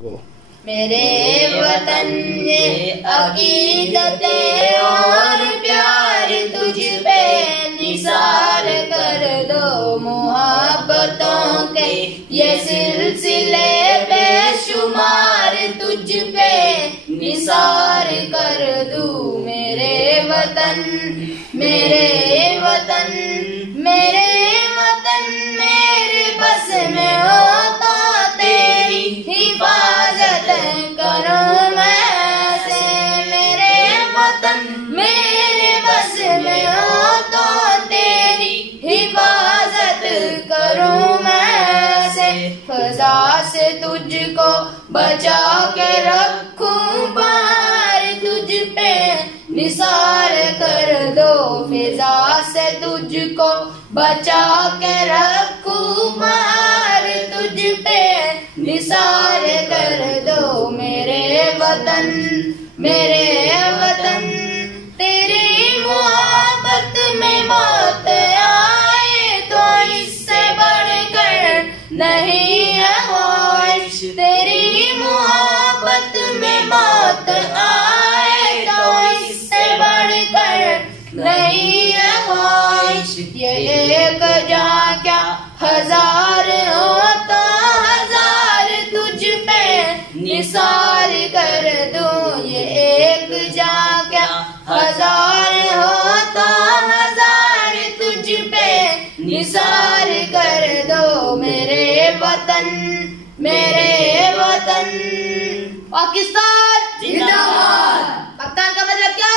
मेरे वतन ये अकीदतें और प्यार तुझ पे निसार कर दो, मोहब्बतों के ये सिलसिले बेशुमार तुझ पे निसार कर दूं। मेरे वतन मेरे वतन मेरे वतन मेरे बस में हो तो तेरी हिफाजत करूं मैं से। मेरे वतन मेरे बस में हो तो तेरी हिफाजत करूं मैं से। फजा से तुझको बचा के रखूं, बाहर तुझ पे निसार कर दो। फिजा से तुझको बचा के रखूं, बाहर तुझ पे निसार कर दो। मेरे वतन तेरी मोहब्बत में मौत आए तो इससे बढ़कर नहीं है ख्वाहिश। तेरी मोहब्बत में मौत आए तो इससे बढ़कर नहीं है ख्वाहिश। ये एक जहाँ क्या हजार हो तो हजार तुझ पे निसार कर दूं। ये एक जहाँ क्या हजार हो तो हजार तुझ पे निसार कर दो। मेरे वतन पाकिस्तान जिंदाबाद। पाकिस्तान का मतलब क्या?